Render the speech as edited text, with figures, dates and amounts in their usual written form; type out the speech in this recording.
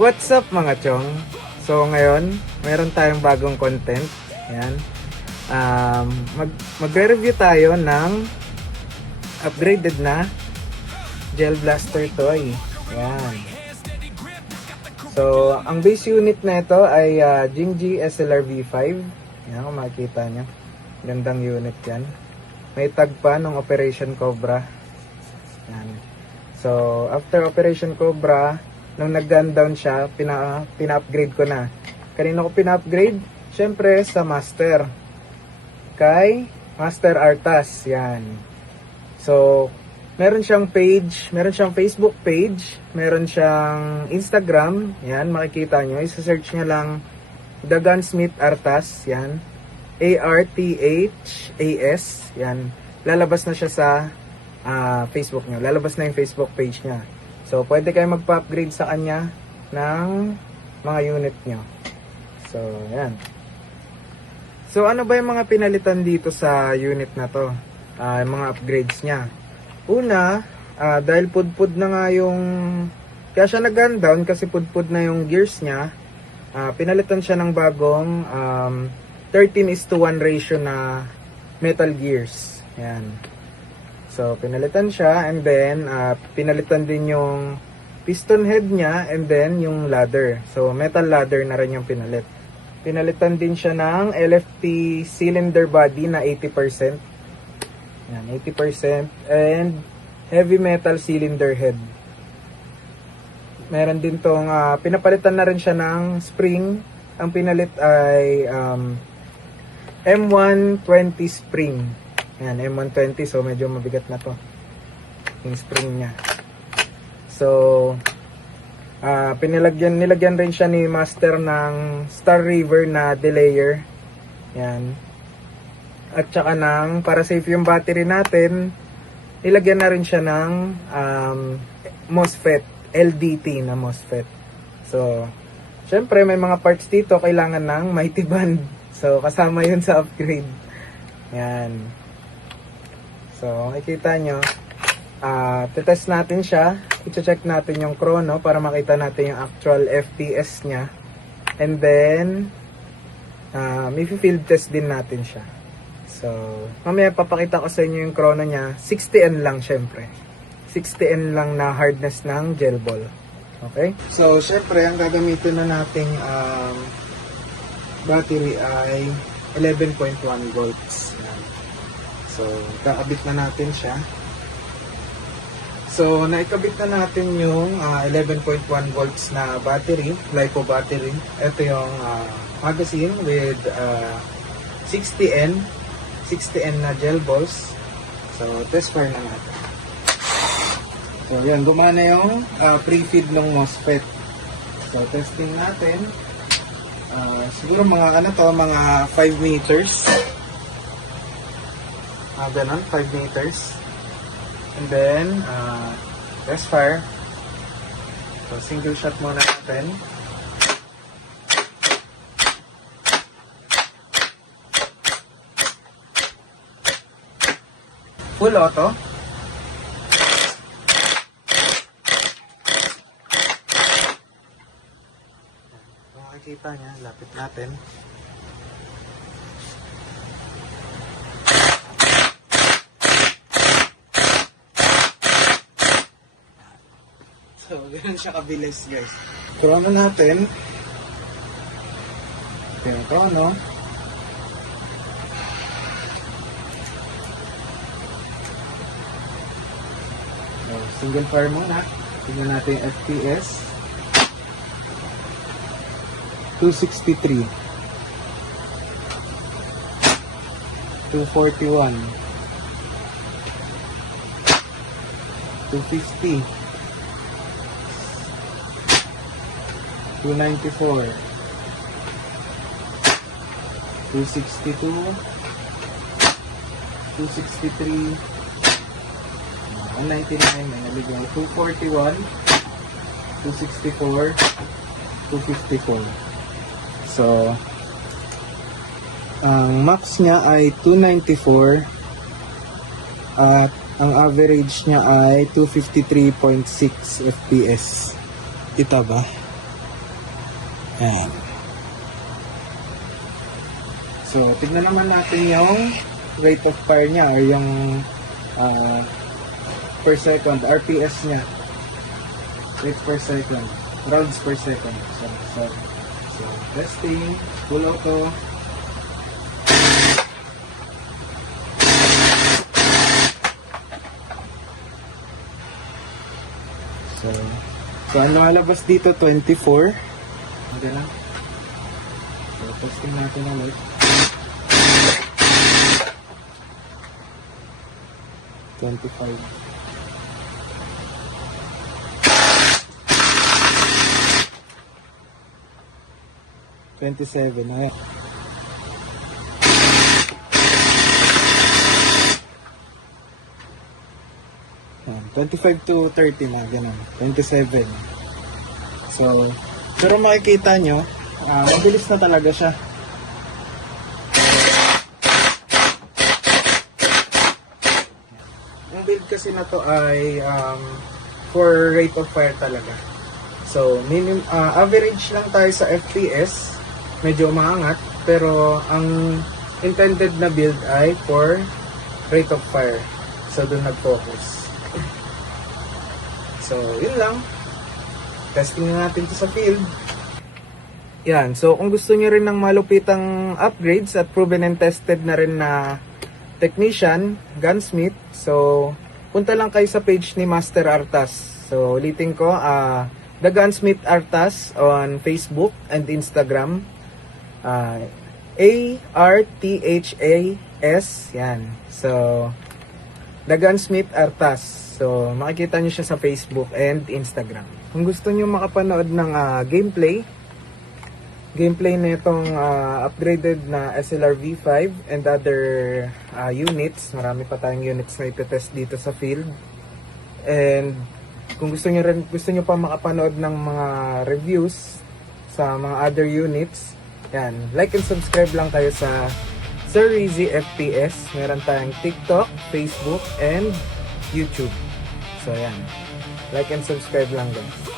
What's up mga chong? So ngayon, meron tayong bagong content. Ayan. Magre-review tayo ng upgraded na Gel Blaster toy. Ayan. So, ang base unit na ito ay Jingji SLR V5. Ayan, kung makikita nyo. Gandang unit yan. May tag pa ng Operation Cobra. Ayan. So, after Operation Cobra, nung nag-gun down siya, pina-upgrade ko na. Kanina ko pina-upgrade? Siyempre, sa Master. Kay Master Artas. Yan. So, meron siyang page, meron siyang Facebook page, meron siyang Instagram. Yan, makikita nyo. Isa-search nyo lang The Gunsmith Artas. Yan. ARTHAS. Yan. Lalabas na siya sa Facebook nyo. Lalabas na yung Facebook page niya. So, pwede kayo magpa-upgrade sa kanya ng mga unit nyo. So, yan. So, ano ba yung mga pinalitan dito sa unit na to? Mga upgrades niya. Una, dahil pudpud na nga yung... Kaya siya nag-gun down kasi pudpud na yung gears niya. Pinalitan siya ng bagong 13:1 ratio na metal gears. Yan. So, pinalitan siya and then pinalitan din yung piston head niya and then yung ladder. So, metal ladder na rin yung pinalit. Pinalitan din siya ng LFP cylinder body na 80%. Yan, 80% and heavy metal cylinder head. Meron din tong pinapalitan na rin siya ng spring. Ang pinalit ay M120 spring. Yan, M120. So, medyo mabigat na to. Yung spring niya. So, nilagyan rin siya ni Master ng Star River na delayer. Yan. At saka para safe yung battery natin, nilagyan na rin siya ng MOSFET. LDT na MOSFET. So, syempre, may mga parts dito kailangan ng mighty band. So, kasama yun sa upgrade. Yan. So, makikita nyo, titest natin siya, i-check natin yung chrono para makita natin yung actual FPS niya. And then, may field test din natin siya. So, mamaya papakita ko sa inyo yung chrono niya. 60N lang syempre. 60N lang na hardness ng gel ball. Okay? So, syempre, ang gagamitin na nating battery ay 11.1 volts. Yan. So, kakabit na natin siya. So, naikabit na natin yung 11.1 volts na battery, LiPo battery. Ito yung magazine with 60N na gel balls. So, test fire na natin. So, yan. Gumana yung pre-feed ng MOSFET. So, testing natin. Siguro mga mga 5 meters. Ganun, 5 meters. And then, test fire. So, single shot muna natin. Full auto. Makikita niya, lapit natin. So, ganun siya kabilis, guys. Chrono natin. Ito yung chrono. So, single fire muna. Tingnan natin yung FPS. 263. 241. 250. 294, 262, 263, 199, nalagyan, 241, 264, 254. So, ang max niya ay 294 at ang average niya ay 253.6 FPS. Kita ba? Ayan. So, tignan naman natin yung rate of fire niya or yung per second, RPS niya. Rate per second, rounds per second. So testing, full auto. So ang lumalabas dito 24. Hindi lang. So testing natin ulit. 25. 27. Ayan. Ayan, 25 to 30 na, ganun. 27. So, pero makikita nyo, mabilis na talaga siya. Ang build kasi na to ay for rate of fire talaga. So, average lang tayo sa FPS. Medyo umaangat, pero ang intended na build ay for rate of fire. So, doon nag-focus. So, yun lang. Testing natin ito sa field. Yan. So, kung gusto nyo rin ng malupitang upgrades at proven and tested na rin na technician, gunsmith, so, punta lang kayo sa page ni Master Artas. So, ulitin ko, The Gunsmith Artas on Facebook and Instagram. ARTHAS, yan. So, The Gunsmith Artas. So, makikita nyo siya sa Facebook and Instagram. Kung gusto nyo makapanood ng gameplay na itong upgraded na SLR V5 and other units, marami pa tayong units na itetest dito sa field. And kung gusto nyo pa makapanood ng mga reviews sa mga other units, yan, like and subscribe lang kayo sa Sir Rizzy FPS. Meron tayong TikTok, Facebook, and YouTube. So yan, like and subscribe lang guys.